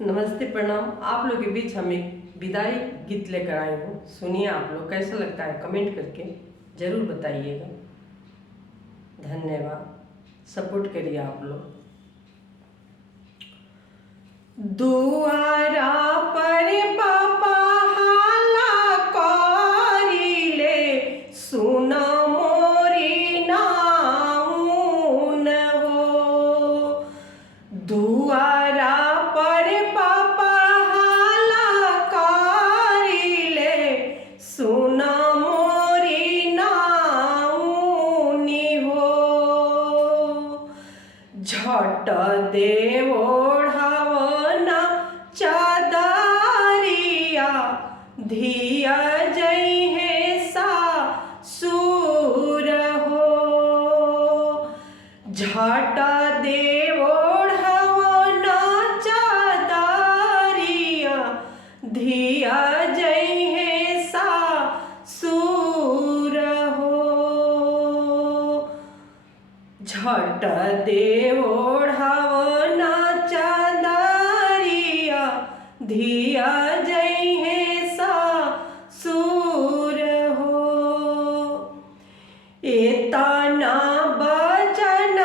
नमस्ते, प्रणाम। आप लोग के बीच हम एक विदाई गीत लेकर आए हूँ। सुनिए, आप लोग कैसा लगता है कमेंट करके ज़रूर बताइएगा। धन्यवाद, सपोर्ट करिए आप लोग। दुआरा पर पापा हाला करिले, सुन मोरी नाउन हो। दुआरा पर पापा हाला करिले, सुन मोरी नाउनी हो। झट दे ओढ़ावना चादरिया, धिया जइहे सासुर हो। झट दे ओढ़ावना चादरिया, धिया जइहे सासुर हो। झट दे ओढ़ावना चादरिया, धिया जइहे सासुर हो। एतना बचन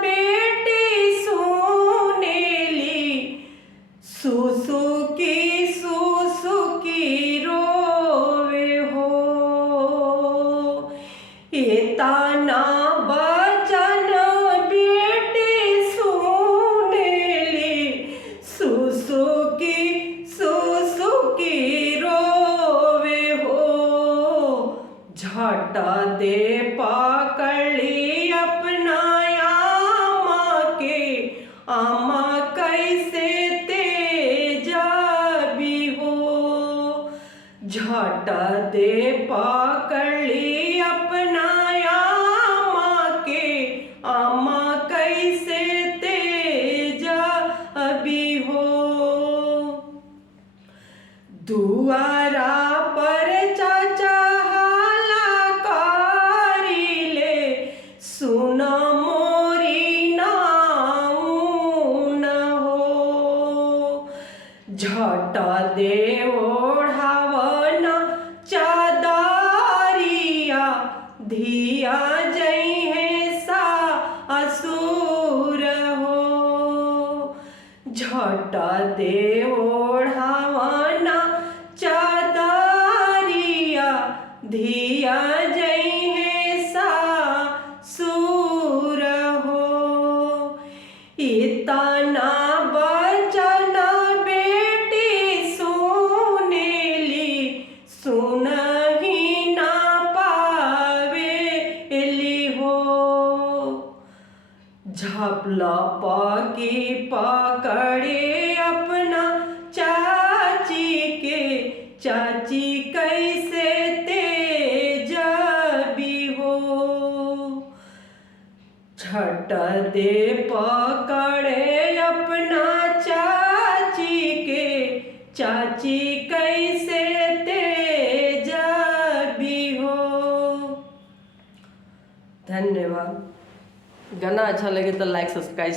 बेटी सुनेली, सुसुकी सुसुकी रोवे हो। एतना बचन बेटी सुनेली, सुसुकी सुसुकी रोवे हो। झट दे पकड़ी अपना आमा के, आमा कैसे तेजबी हो। झट दे पकड़ी अपना आमा के, आमा कैसे तेजबी हो। दुआरा पर चाचा हाला करिले, सुन मोरी नाउन हो। झट दे ओढ़ावना चादरिया, धिया जइहे सासुर हो। झट दे ओढ़ावना चादरिया, धिया जइहे सासुर हो। इतना बचन बेटी सुनेली, सुनहि ना पावेली हो। झपलपकी पकड़े अपना चाची के, चाची कैसे तेजबी हो। झट दे पकड़े अपना चाची के, चाची कैसे तेजबी हो। धन्यवाद। गाना अच्छा लगे तो लाइक सब्सक्राइब